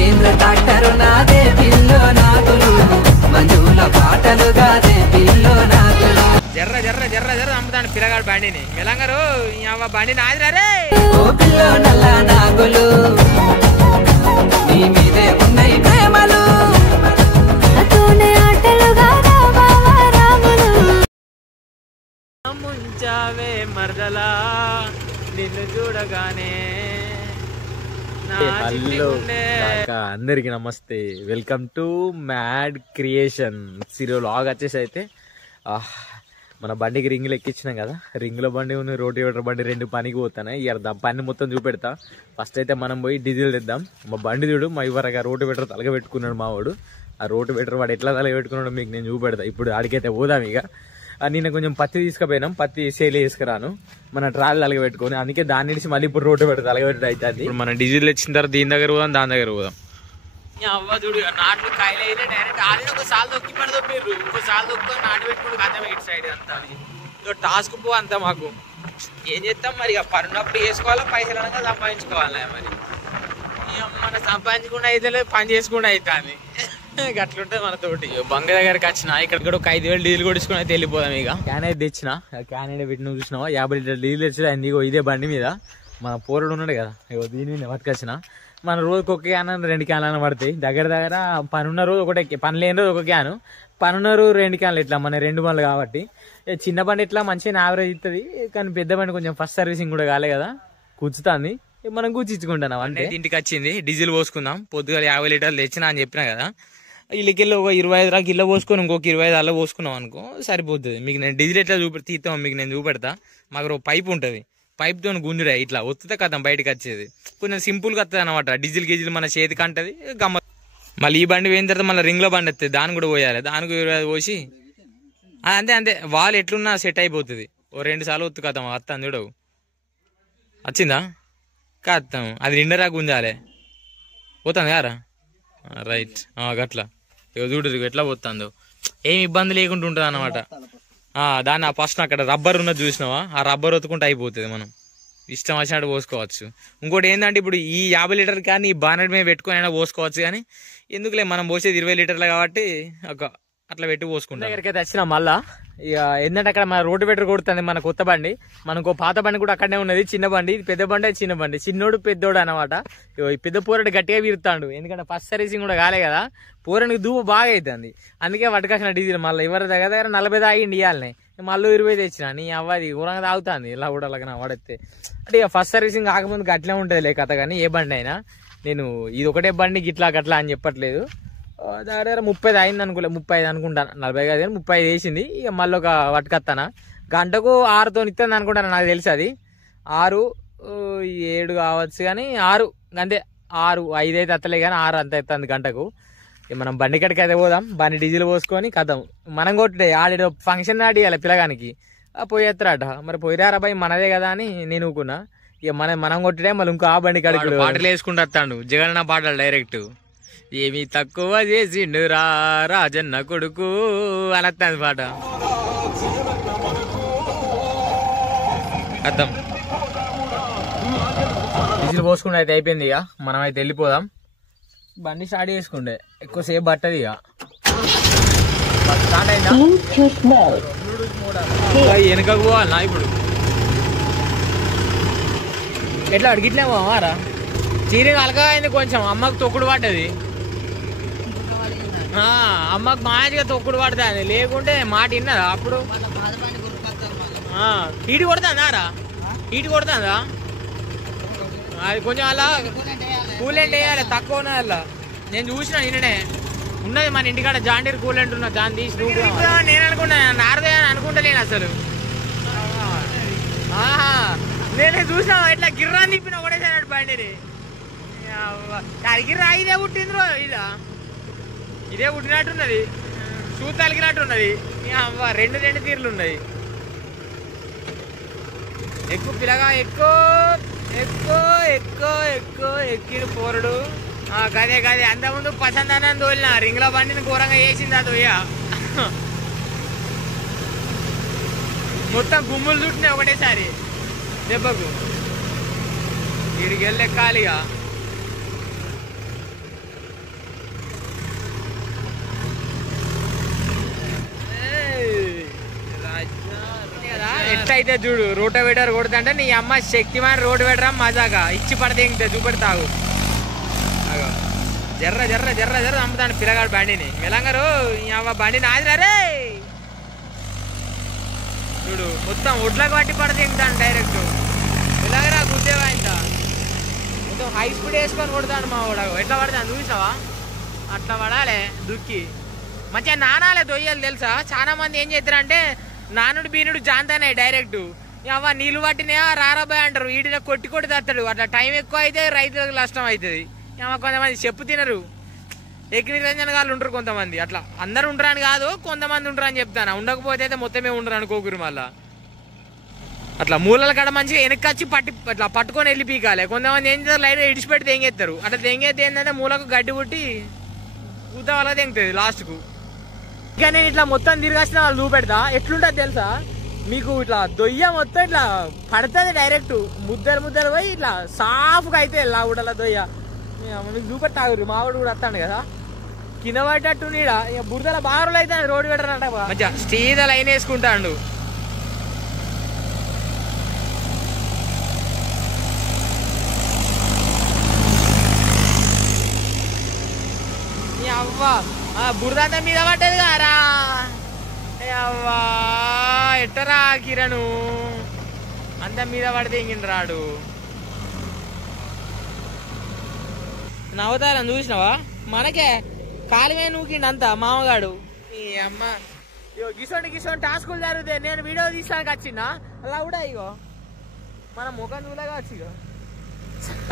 Mahindra tractor నాదే pillow నాకులు Manjula పాటలుగా they pillow నాకులు జర్ర జర్ర జర్ర జర్ర అమ్ముతాను పిల్లగాడు బండిని మెలంగారు బండి నాదిరారే ఓ పిల్లో నల్ల నాగులు నీ మీదే ఉన్నాయి ప్రేమలు ముంచావే మరదలా నిన్ను చూడగానే. హలో అందరికి నమస్తే, welcome to mad creation. Serial లాగ్ వచ్చేసి అయితే మన బండికి రింగులు ఎక్కించినాం కదా, రింగుల బండి ఉంది, రోటివేటర్ బండి రెండు పనికి పోతాయి. ఇక పని మొత్తం చూపెడతా. ఫస్ట్ అయితే మనం పోయి డీజిల్ తెద్దాం. మా బండి చూడు, మా ఇవరగా రోటివేటర్ తలగ పెట్టుకున్నాడు మా వాడు. ఆ రోటివేటర్ వాడు ఎట్లా తలగ పెట్టుకున్నాడో మీకు నేను చూపెడతా. ఇప్పుడు ఆడికైతే పోదాం. ఇక నిన్న కొంచెం పత్తి తీసుకుపోయినాం, పత్తి సేల్ చేసుకురాను మన ట్రాలీ తలగ పెట్టుకొని, అందుకే దాని నుంచి మళ్ళీ ఇప్పుడు రోటివేటర్ తలగ పెట్టడం అవుతుంది. ఇప్పుడు మన డీజిల్ వచ్చిన తర్వాత దీని దగ్గర పోదాం, దాని దగ్గర పోదాం. అవ్వ చూడు నాట్లు కాయలు అయితే డైరెక్ట్ ఆల్రెడీ ఒకసారి దొక్కి పడి దొప్పిర్రు, ఇంకోసారి దొక్కుని నాటు పెట్టుకుని కథం ఇటు సైడ్ అంతా టాస్క్ పో అంతా. మాకు ఏం చేస్తాం మరి, ఇక పనున్నప్పుడు చేసుకోవాలా, పైసలు అనగా సంపాదించుకోవాలి. మరి మన సంపాదించకుండా అయితే పని చేసుకుండా అవుతుంది. అట్లుంటుంది మనతోటి. బంగ దగ్గరికి వచ్చిన ఇక్కడ ఒక 5,000 డీజిల్ కొడుచుకుని అయితే వెళ్ళిపోదాం. ఇక క్యాన్ అయితే తెచ్చిన, క్యాన్ అయితే పెట్టిన చూసినావా, 50 లీటర్ డీజిల్ తెచ్చిన. ఇగో ఇదే బండి మీద మన పోరడు ఉన్నాడు కదా, ఇగో దీని మీద పట్టుకొచ్చిన. మన రోజుకి ఒక క్యాన్ 2 క్యాన్లు పడతాయి. దగ్గర దగ్గర పనున్న రోజు ఒకటే, పని లేని రోజు ఒక క్యాను, పనున్న రోజు 2 క్యాన్లు. ఇట్లా మన 2 బండ్లు కాబట్టి చిన్న బండి ఇట్లా మంచిగా యావరేజ్ ఇస్తుంది. కానీ పెద్ద బండి కొంచెం ఫస్ట్ సర్వీసింగ్ కూడా కాలే కదా, కూర్చుతుంది. మనం కూర్చించుకుంటున్నాం అంటే. ఇంటికి వచ్చింది, డీజిల్ పోసుకుందాం. పొద్దుగా 50 లీటర్లు తెచ్చినా అని చెప్పినా కదా, వీళ్ళకెళ్ళి ఒక 25 దాకా ఇళ్ళ పోసుకొని ఇంకొక 25 అలా పోసుకున్నాం అనుకో సరిపోతుంది. మీకు నేను డీజిల్ ఎట్లా తీస్తాం మీకు నేను చూపెడతా. మాకు ఒక పైప్ ఉంటుంది, పైప్తో గుంజుడే ఇట్లా వస్తుందే కదా బయటకు వచ్చేది. కొంచెం సింపుల్గా వస్తుంది అనమాట. డీజిల్ గీజిల్ మన చేతికి అంటది గమ్మ. మళ్ళీ ఈ బండి పోయిన తర్వాత మళ్ళీ రింగ్లో బండి వస్తుంది, దాన్ని కూడా పోయాలి. దానికి 25 పోసి అంతే అంతే వాళ్ళు ఎట్లున్నా సెట్ అయిపోతుంది. ఓ 2 సార్లు వత్తు కథం వస్తాను చూడవు. వచ్చిందా కత్తాం, అది నిండరా గుంజాలి. పోతుంది కారా రైట్ గట్లా. ఇక చూడు ఎట్లా పోతుందో, ఏం ఇబ్బంది లేకుండా ఉంటుంది అనమాట. దాన్ని ఫస్ట్ అక్కడ రబ్బర్ ఉన్నది చూసినావా, ఆ రబ్బర్ ఒత్తుకుంటే అయిపోతుంది. మనం ఇష్టం వచ్చినట్టు పోసుకోవచ్చు. ఇంకోటి ఏంటంటే ఇప్పుడు ఈ 50 లీటర్ కానీ ఈ బానెట్ మీద పెట్టుకొని అయినా పోసుకోవచ్చు. కానీ ఎందుకులే, మనం పోసేది 20 లీటర్లు కాబట్టి అట్లా పెట్టి పోసుకుంటాం. దగ్గరికి వచ్చినా మళ్ళా ఇక ఏంటంటే అక్కడ మన రోటివేటర్ కొడుతుంది మన కొత్త బండి. మనకు పాత బండి కూడా అక్కడనే ఉన్నది, చిన్న బండి. ఇది పెద్ద బండి, చిన్న బండి. చిన్నోడు పెద్దోడు అనమాట. ఈ పెద్ద పోరడు గట్టిగా వీరుతాడు, ఎందుకంటే ఫస్ట్ సర్వీసింగ్ కూడా కాలే కదా. పోరానికి ధూమ బాగా అవుతుంది. అందుకే పట్టుకొచ్చిన డీజిల్ మళ్ళీ ఎవరి దగ్గర 40 తాగిండి ఇవ్వాలని, మళ్ళీ 20 తెచ్చిన. నీ అవ్వది ఊరంగా తాగుతుంది ఇలా కూడా అలాగ పడితే. అంటే ఇక ఫస్ట్ సర్వీసింగ్ కాకముందు అట్లే ఉంటుంది లే కథ. కానీ ఏ బండి అయినా నేను ఇది ఒకటే బండి గిట్లా గట్లా అని చెప్పట్లేదు. దగ్గర 30 అయింది అనుకోలే, 35 అనుకుంటాను, 40 కాదు కానీ 35 వేసింది. ఇక మళ్ళీ ఒక పట్టుకొస్తానా, గంటకు 6తో ఇస్తుంది అనుకుంటాను, నాకు తెలిసి అది 6, 7 కావచ్చు. కానీ 6 అంతే, 6, 5 అయితే అత్తలే కానీ 6 అంత ఎత్తుంది గంటకు. మనం బండి కడికి అయితే పోదాం, బండి డీజిల్ పోసుకొని కథం. మనం కొట్టే ఆడేదో ఫంక్షన్ ఆడియాలి పిల్లగానికి, పోయేస్తారట. మరి పోయిరారా బాయ్ మనదే కదా అని నేను ఊకున్నా. ఇక మనం కొట్టే మళ్ళీ ఇంకో ఆ బండి కడికి పాటలు వేసుకుంటూ వస్తాడు. జగన్న పాటలు డైరెక్ట్. ఏమి తక్కువ చేసిండు రా రాజన్న కొడుకు అని వస్తుంది పాట. అర్థం డీజిల్ పోసుకుంటే అయితే అయిపోయింది. ఇక మనం అయితే వెళ్ళిపోదాం. బండి స్టార్ట్ చేసుకుంటే ఎక్కువసేపు పట్టది. ఇక స్టార్ట్ అయిందా, వెనకకు పోవాలన్నా ఇప్పుడు. ఎట్లా అడిగిట్లే పోవారా, చీరగా అలగా అయింది కొంచెం. అమ్మకు తొక్కుడు పడ్డది, అమ్మకు మాదిగా తొక్కుడు పడుతుంది. లేకుంటే మాట విన్నదా అప్పుడు. హీట్ కొడుతుందా రా, హీట్ కొడుతుందా. అది కొంచెం అలా కూలెంట్ వేయాలి, తక్కువ ఉన్నది అలా. నేను చూసిన నిన్ననే ఉన్నది మన ఇంటికాడ జాండీర్ కూలెంట్ ఉన్నది, దాన్ని తీసి నేను అనుకున్నా నారదే అని అనుకుంటలేను అసలు. నేనే చూసినా ఎట్లా గిర్రాన్ని తిప్పిన ఒకటేసారి బండిని. గిర్రా ఇదే పుట్టింది రో, ఇదే పుట్టినట్టున్నది, చూత తలిగినట్టున్నది. 2 తీర్లు ఉన్నాయి. ఎక్కువ పిల్లగా ఎక్కువ ఎక్కువ ఎక్కువ ఎక్కువ ఎక్కిడు పోరడు. గదే గదే అంతకుముందు పసందాన్ని తోలిన రింగ్ల బండిని ఘోరంగా వేసింది అది. మొత్తం గుమ్ములు చుట్టినాయి ఒకటేసారి దెబ్బకు. వీడికి వెళ్ళెక్కాలిగా అయితే చూడు రోటోవేటర్ కొడుతుంటే నీ అమ్మ శక్తిమాన్ రోటోవేటర్ మజాగా ఇచ్చి పడితే ఇంక చూపెడతావు. జర్ర జర్ర జర్ర జర్ర అమ్ముతాను పిల్లగాడు బండిని. మెలంగారు ఈ అవ్వ బండి నాదిరా రే చూడు మొత్తం ఒడ్లకు పట్టి పడితే ఇంకాను డైరెక్ట్ పిల్లగారా గుద్దేవా ఇంత మొత్తం హై స్పీడ్ వేసుకొని కొడతాను మా వాడు. ఎట్లా పడతాను చూసావా? అట్లా పడాలి దుక్కి మంచిగా నానాలే దొయ్యాలి తెలుసా. చాలా మంది ఏం చేస్తారంటే నానుడు బీనుడు జాంతానే డైరెక్ట్ అవ్వ నీళ్ళు పట్టినా రారాబాయ్ అంటారు. వీటిలో కొట్టి కొట్టి తస్తాడు. అట్లా టైం ఎక్కువ అయితే రైతులకు నష్టం అవుతుంది. కొంతమంది చెప్పు తినరు. ఎక్కి నిరంజన గారు ఉంటారు కొంతమంది. అట్లా అందరు ఉండరని కాదు, కొంతమంది ఉండరు అని చెప్తాను. ఉండకపోతే అయితే మొత్తమే ఉండరు అనుకోకురు. మళ్ళా అట్లా మూలల కాడ మంచిగా వెనక్కి అట్లా పట్టుకొని వెళ్ళి పీకాలి. కొంతమంది ఏం చేస్తారు లైట్ ఇడిచిపెట్టి తెంగేస్తారు. అట్లా తెంగేస్తే ఏంటంటే మూలకు గడ్డి పుట్టి కూత వాళ్ళ తెంగుతుంది లాస్ట్కు. ఇక నేను ఇట్లా మొత్తం తిరిగొచ్చిన వాళ్ళు చూపెడతా ఎట్లుంటుంది తెలుసా మీకు. ఇట్లా దొయ్య మొత్తం ఇట్లా పడుతుంది డైరెక్ట్ ముద్దలు ముద్దలు పోయి ఇట్లా సాఫ్గా అయితే ఇలా ఊడల దొయ్య మీకు చూపెట్టాగురు. మావాడు కూడా వస్తాడు కదా కింద పడ్డట్టు నీడ ఇక బురదల బారులు అయితే రోడ్డు పెట్టారంట మంచిగా స్టీద లైన్ వేసుకుంటాడు. అవ్వా బురద అంతా మీద పడ్డది కారా అవ్వా ఎట్టరా కిరణు అంత మీద పడితే ఇంకిండి రాడు. నవ్వుతారని చూసినావా? మనకే కాలుమే నూకిండి అంతా మామగాడు. ఈ అమ్మ ఇగో గిసోంటి టాస్కులు జరుగుతాయి. నేను వీడియో తీసానికి వచ్చిందా అలా కూడా ఇగో మన ముఖం చూడగా వచ్చి ఇగో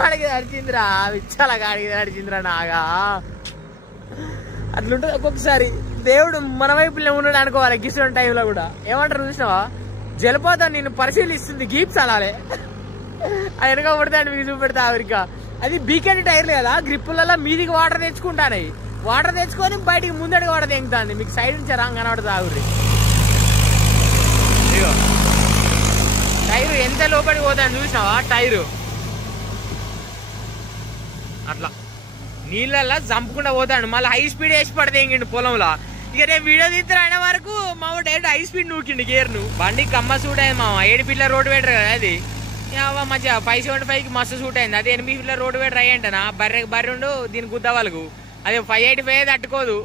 అడిగి అడిచిందిరా విచ్చాలగా అడిగి అడిచిందిరా నాగా. అట్లుంటుంది ఒక్కొక్కసారి. దేవుడు మన వైపులే ఉన్నాడు అనుకోవాలి. గిసోంటి టైంలో కూడా ఏమంటారు చూసినావా? జలపాతం నిన్ను పరిశీలిస్తుంది గీప్స్ అలాలే అది వెనక పడతాను మీకు చూపెడతా. ఆవిరికా అది బీకెండ్ టైర్లు కదా గ్రిప్పులలో మీదికి వాటర్ తెచ్చుకుంటాను. వాటర్ తెచ్చుకొని బయటికి ముందడికి వాటర్ తెంగుతుంది. మీకు సైడ్ నుంచి రాంగ్ కనబడుతుంది ఆవిరి. ఇగో టైరు ఎంత లోపలికి పోతాను చూసినావా? టైరు అట్లా నీళ్ళల్లో చంపుకుండా పోతాడు. మళ్ళీ హై స్పీడ్ వేసి పడితే ఇంకిండు పొలంలో. ఇక నేను వీడియో తీస్తారు అయిన వరకు మా డైరెక్ట్ హై స్పీడ్ నూకిండు గేర్ను. బండి కమ్మ సూట్ అయింది మామ. 7 పిల్లర్ రోడ్డు పెట్టరు కదా అది మంచిగా 575కి మస్తు సూట్ అయింది. అది 8 పిల్లర్ రోడ్డు పెట్టరు అయ్యంటనా బర్రె ఉండు దీని గుద్దవాళ్ళకు. అది 585 తట్టుకోదు.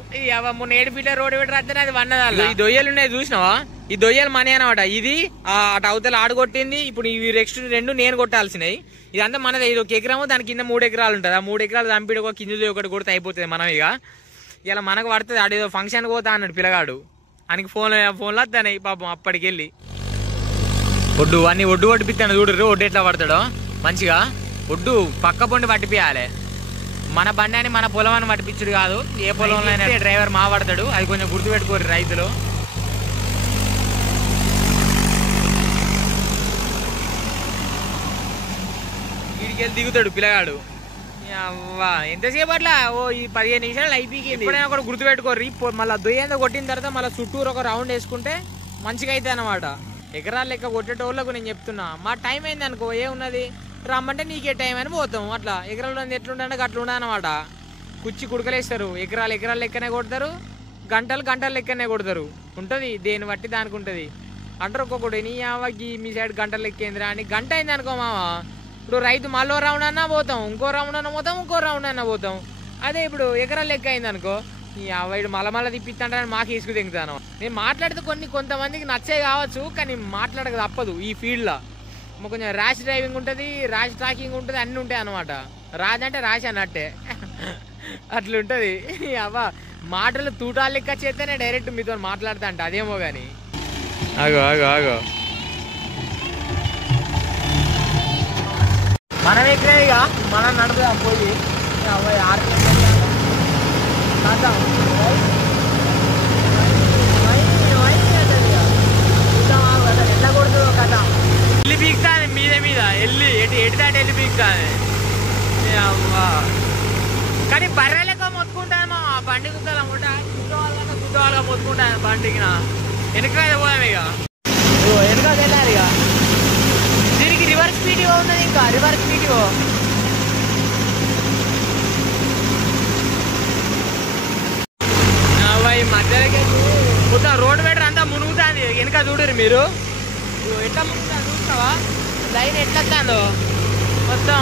మొన్న 7 పిల్లర్ రోడ్డు పెట్టరు అంటే అది వన్నదాళ్ళు. ఈ దొయ్యలు ఉన్నాయి చూసినావా? ఈ దొయ్యలు మనీ అనమాట. ఇది అటు అవతల ఆడగొట్టింది. ఇప్పుడు ఇవి నెక్స్ట్ 2 నేను కొట్టాల్సినవి. ఇదంతా మనది. ఇది 1 ఎకరము దాని కింద 3 ఎకరాలు ఉంటుంది. ఆ 3 ఎకరాలు చంపిడి ఒక కింద ఒకటి కొడితే అయిపోతుంది. మనం ఇక ఇలా మనకు పడుతుంది. ఆడేదో ఫంక్షన్కి పోతా అన్నాడు పిల్లగాడు. ఆయనకి ఫోన్లో వస్తాయి పాపం. అప్పటికి వెళ్ళి ఒడ్డు అన్ని ఒడ్డు పట్టిపిస్తాను చూడరు. ఒడ్డు ఎట్లా పడతాడో మంచిగా. ఒడ్డు పక్క పొండి పట్టిపియాలి. మన బండి అని మన పొలం అని పట్టిపించుడు కాదు. ఏ పొలంలో అయినా డ్రైవర్ మా పడతాడు. అది కొంచెం గుర్తుపెట్టుకోరు రైతులు. వీడికి వెళ్ళి దిగుతాడు పిల్లగాడు. ఎంతసేపు అట్లా ఈ 15 నిమిషాలు అయిపోయింది. ఎప్పుడైనా కూడా గుర్తుపెట్టుకోర్రి. మళ్ళీ దొయ్యంతో కొట్టిన తర్వాత మళ్ళీ చుట్టూరు ఒక రౌండ్ వేసుకుంటే మంచిగా అయితే అనమాట. ఎకరాలు లెక్క కొట్టేటోళ్ళకు నేను చెప్తున్నా. మా టైం అయింది అనుకో ఏమున్నది రమ్మంటే నీకే టైం అని పోతాం. అట్లా ఎకరాలు ఎట్లుంటే అట్లా ఉండదన్నమాట. కుచ్చి కుడకలేస్తారు. ఎకరాలు లెక్కనే కొడతారు. గంటలు లెక్కనే కొడతారు. ఉంటుంది దేని బట్టి దానికి ఉంటుంది అంటారు. ఒక్కొక్కటి నీ అవ్వకి మీ సైడ్ గంటలు లెక్కేందిరా అని. గంట అయింది అనుకో మామ. ఇప్పుడు రైతు మళ్ళీ రౌండ్ అన్నా పోతాం, ఇంకో రౌండ్ అన్నా పోతాం, ఇంకో రౌండ్ అన్నా పోతాం. అదే ఇప్పుడు ఎకరాలు లెక్క అయింది అనుకో ఈ అవ్వడు మళ్ళీ తిప్పిస్తాడని మాకు ఇసుకు తెంగుతాను. నేను మాట్లాడితే కొంతమందికి నచ్చే కావచ్చు, కానీ మాట్లాడక తప్పదు. ఈ ఫీల్డ్లో కొంచెం ర్యాష్ డ్రైవింగ్ ఉంటుంది, ర్యాష్ ట్రాకింగ్ ఉంటుంది, అన్నీ ఉంటాయి అనమాట. రాదంటే ర్యాష్ అన్నట్టే అట్లుంటుంది. అవ్వ మాటలు తూటాలు లెక్క చేస్తేనే డైరెక్ట్ మీతో మాట్లాడతా అంట. అదేమో కానీ ఆగో మనం ఎక్కడేదిగా మనం నడుపుదా పోయి 6 ఎట్లా కొడుతుందో కదా. ఎల్లి పీకుతాది మీద ఎల్లి ఎటు దాటి వెళ్ళి పీకుతాది. కానీ బర్రె లెక్క మొత్తుకుంటాను మా బండి గుద్దాలి అమ్ముంటా. గుద్దవాళ్ళగా మొత్తుకుంటాను బండికి. వెనకరాజు పోదాం ఇక. వెనకాల వెళ్ళాలి ఇక. దీనికి రివర్స్ పీటీఓ ఉన్నది. ఇంకా రివర్స్ పీటీఓ మధ్యలోకి మొత్తం రోడ్డు పెట్టరు అంతా మునుగుతుంది. వెనక చూడరు మీరు. ఎట్లా చూస్తావా లైన్ ఎట్లా వస్తుందో మొత్తం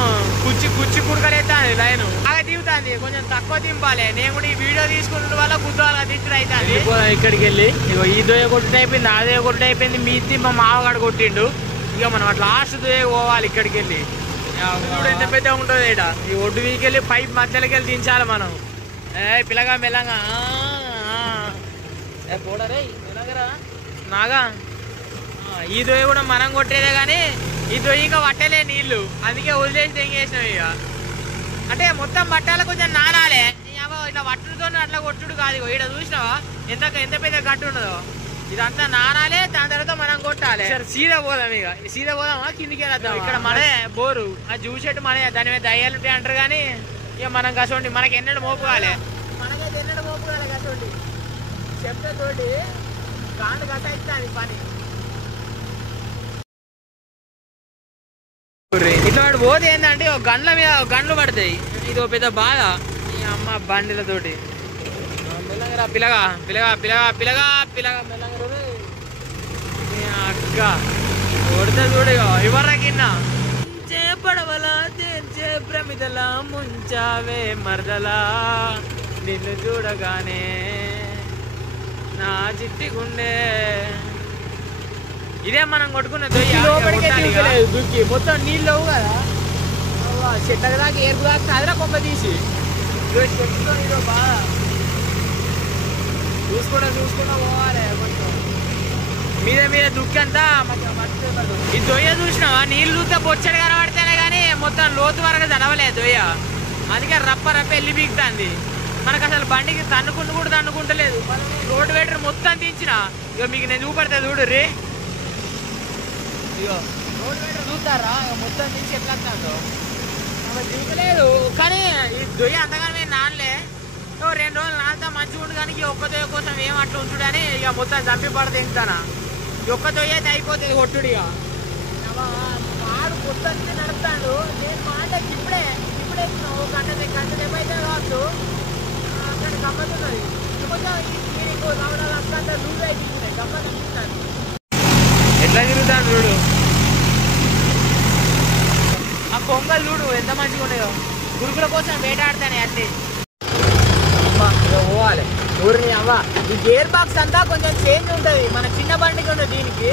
కుచ్చి కుడకలేస్తాను లైన్ బాగా దిగుతుంది. కొంచెం తక్కువ దింపాలి. నేను కూడా ఈ వీడియో తీసుకున్న వల్ల గుద్దాల దిక్కుడు అవుతుంది. ఇక్కడికి వెళ్ళి ఇగో ఈ దోయ కొట్టుడు అయిపోయింది, ఆ దోయ కొట్టుడు అయిపోయింది. మీ మా మావగాడు కొట్టిండు. ఇక మనం అట్లా లాస్ట్ దోయ పోవాలి. ఇక్కడికి వెళ్ళి చూడు ఎంత పెద్దగా ఉంటుంది ఇక్కడ. ఈ ఒడ్డు వీకెళ్ళి పైప్ మధ్యలోకి వెళ్ళి దించాలి మనం. పిల్లగా మెల్లగా పోడరే మెల్లగరా నాగా. ఈ దొయ్య కూడా మనం కొట్టేదే కానీ ఈ దొయ్య ఇంకా పట్టలే నీళ్లు, అందుకే వదిలేసి తెంగేసినాం. ఇక అంటే మొత్తం పట్టాలి, కొంచెం నానాలే. ఇట్లా వట్టుతో అట్లా కొట్టుడు కాదు. ఇక్కడ చూసినావా ఎంత పెద్ద గట్టు ఉన్నదో. ఇదంతా నానాలే, దాని తర్వాత మనం కొట్టాలి. సరే సీదా పోదాం. ఇక సీదా పోదామా కిందికి వెళ్దాం. ఇక్కడ మనే బోరు, ఆ చూసేట్టు మనే. దాని మీద దయ్యాలు ఉంటాయి అంటారు కానీ ఇక మనం కసోండి మనకి ఎన్నడూ మోపుకోవాలి. మనకైతే ఎన్నడూ మోపుకోవాలి కసోండి. చెప్తోటి కాండు కట్టాలి పని. ఇట్లా వాడు పోతే ఏంటంటే గండ్ల మీద గండ్లు పడతాయి. ఇది ఒక పెద్ద బాధ ఈ అమ్మ బండిలతోటి. మెల్లగా పిల్లగా పిల్లగా పిల్లగా పిల్లగా పిల్లగా మెల్లగా అక్క కొడితే చూడు. ఇవ్వరా కింద చేపడవలా తెచ్చే ప్రమిదలా ముంచావే మరదలా నిన్ను చూడగానే నా చిట్టి గుండె. ఇదే మనం కొట్టుకున్న దుక్కి మొత్తం నీళ్ళు లేవు కదా. చెట్ల దాకా ఏర్పు దాకా కాదురా కొమ్మ తీసి బాగా చూసుకుంటా పోవాలి. కొంచెం మీద దుక్కి అంతా ఈ దొయ్య చూసినావా నీళ్ళు చూస్తే బొచ్చడి కనబడితేనే కానీ మొత్తం లోతు వరకు చదవలేదు దొయ్య. అందుకే రప్ప వెళ్ళి బీగుతుంది. మనకు అసలు బండికి తన్నుకుంటలేదు. రోడ్డు వేటర్ మొత్తం తీయించిన. ఇక మీకు నేను చూపడతా చూడు రే. ఇగో రోడ్డు వేటర్ చూస్తారా మొత్తం తీసి ఎట్లా వస్తుందో దిగలేదు. కానీ ఈ దొయ్య అంతగానే నానలే. 2 రోజులు నాలుతా మంచిగా ఉండు. కానీ ఒక్క దొయ్య కోసం ఏం అట్లా ఉంచుడని ఇక మొత్తం చంపి పడతా తింటానా. ఒక్క దొయ్య అయితే అయిపోతుంది కొట్టుడు. ఇక వాడు మొత్తం నడుపుతాడు. నేను మాట ఇప్పుడే ఒక గంట సేపు అయితే కావచ్చు. అక్కడ గమ్మతున్నది. కొంచెం లూజ్ అయిపోయింది. గమ్మత్ అనిపిస్తాను. ఎట్లా తిరుగుతాడు చూడు. ఆ కొంగలు చూడు ఎంత మంచిగా ఉన్నాయో. గురుకుల కోసం వేటాడతానే అన్ని. పోవాలి ఊరిని అవ్వ. ఈ గేర్ బాక్స్ అంతా కొంచెం చేంజ్ ఉంటుంది. మన చిన్న బండికి ఉండదు. దీనికి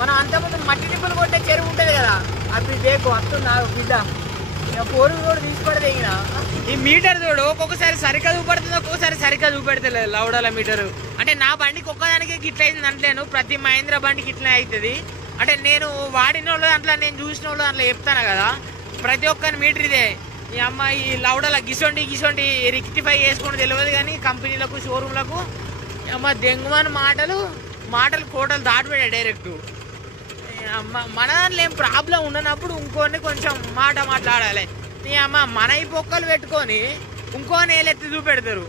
మనం అంతకుముందు మట్టి టిప్పులు కొట్టే చెరువు ఉంటుంది కదా, అది దేకు వస్తున్నా బిడ్డ. ఇక పోరు కూడా తీసుకోవడం తెగిన. ఈ మీటర్ చూడు ఒక్కొక్కసారి సరిగ్గా చూపెడుతుంది, ఒక్కొక్కసారి సరిగ్గా చూపెడతలేదు లౌడాల మీటరు. అంటే నా బండికి ఒక్కదానికి గిట్ల అయింది అంటలేను, ప్రతి మహేంద్ర బండికి ఇట్లా అవుతుంది. అంటే నేను వాడిన వాళ్ళు దాంట్లో, నేను చూసిన వాళ్ళు దాంట్లో చెప్తాను కదా, ప్రతి ఒక్కరి మీటర్ ఇదే. ఈ అమ్మాయి లౌడల గిసొంటి రెక్టిఫై చేసుకుని తెలియదు కానీ కంపెనీలకు షోరూమ్లకు అమ్మ దెంగుమని మాటలు కోటలు దాటిపెట్టాడు డైరెక్ట్. అమ్మ మన దాంట్లో ఏం ప్రాబ్లం ఉన్నప్పుడు ఇంకోని కొంచెం మాట్లాడాలి. నీ అమ్మ మన ఈ పొక్కలు పెట్టుకొని ఇంకోని ఏలెత్తి చూపెడతారు.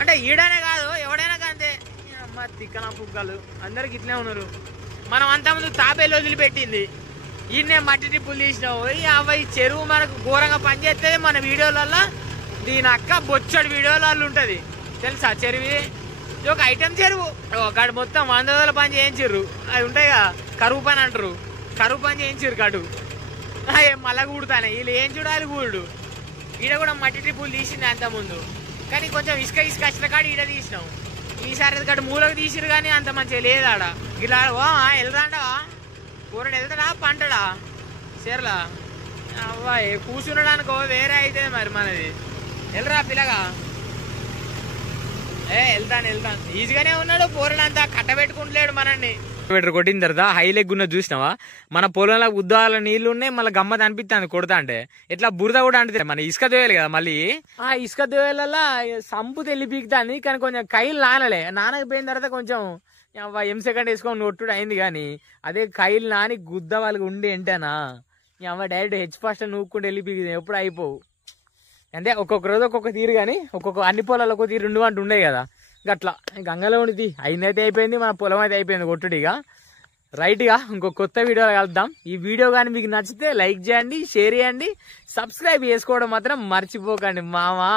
అంటే ఈడనే కాదు ఎవడైనా కంతే. అమ్మ తిక్కన పుక్కలు అందరికి ఇట్లే ఉన్నారు. మనం అంతకుముందు తాబేలు వదిలిపెట్టింది, ఈయన్నే మట్టి టిప్పులు తీసినావు. అవి చెరువు మనకు ఘోరంగా పనిచేస్తుంది. మన వీడియోలలో దీని అక్క బొచ్చడి వీడియోలలో ఉంటుంది తెలుసా. చెరువు ఇది ఒక ఐటమ్ చెరువు. కాడు మొత్తం 100 రోజుల పని చేయించారు. అవి ఉంటాయి కదా కరువు పని అంటారు, కరువు పని చేయించారు కాడు. మళ్ళా కూడుతానే వీళ్ళు ఏం చూడాలి కూడు. ఈడ కూడా మట్టి టిప్పులు తీసింది అంతకుముందు, కానీ కొంచెం ఇసుక వచ్చిన కాడు ఈడ తీసినాం. ఈసారి కాడు మూలకు తీసిరు కానీ అంత మంచిగా లేదు ఆడ. ఇలా వెళ్దాండవా కూరడు వెళ్తాడా పంటడా చీరలా అవ్వాయి కూర్చున్నాడనుకో వేరే అయితే మరి మనది. వెళ్ళరా పిల్లగా. వెళ్తాను ఈజీగానే ఉన్నాడు. పోరడంతా కట్టబెట్టుకుంటలేడు మనల్ని. కొట్టిన తర్వాత హై లెగ్ ఉన్నది చూసినావా. మన పొలంలో ఉద్దాల నీళ్లు ఉన్నాయి. మళ్ళీ గమ్మత్ అనిపిస్తుంది కొడతా అంటే. ఎట్లా బురద కూడా అంటే మన ఇసుక దోయాలి కదా. మళ్ళీ ఆ ఇసుక దోయాలలో సంపు తెల్లి పీకుతాంది. కానీ కొంచెం కైలు నానకపోయిన తర్వాత కొంచెం సెకండ్ వేసుకొని కొట్టుడు అయింది. కానీ అదే కైలు నాని గుద్ద వాళ్ళకి ఉండి ఏంటనా డైరెక్ట్ హెచ్ ఫాస్ట్ నూక్కుంటూ వెళ్ళి పీకుతాం. ఎప్పుడు అయిపోవు అంటే ఒక్కొక్క రోజు ఒక్కొక్క తీరు. కానీ ఒక్కొక్క అన్ని పొలాలు ఒక్కొక్క తీరు 2 గంటలు ఉండే కదా. గట్లా గంగలో ఉండి అయిందైతే అయిపోయింది, మన పొలం అయితే అయిపోయింది కొట్టుడిగా. రైట్గా ఇంకో కొత్త వీడియోలో కలుద్దాం. ఈ వీడియో కానీ మీకు నచ్చితే లైక్ చేయండి, షేర్ చేయండి, సబ్స్క్రైబ్ చేసుకోవడం మాత్రం మర్చిపోకండి మామా.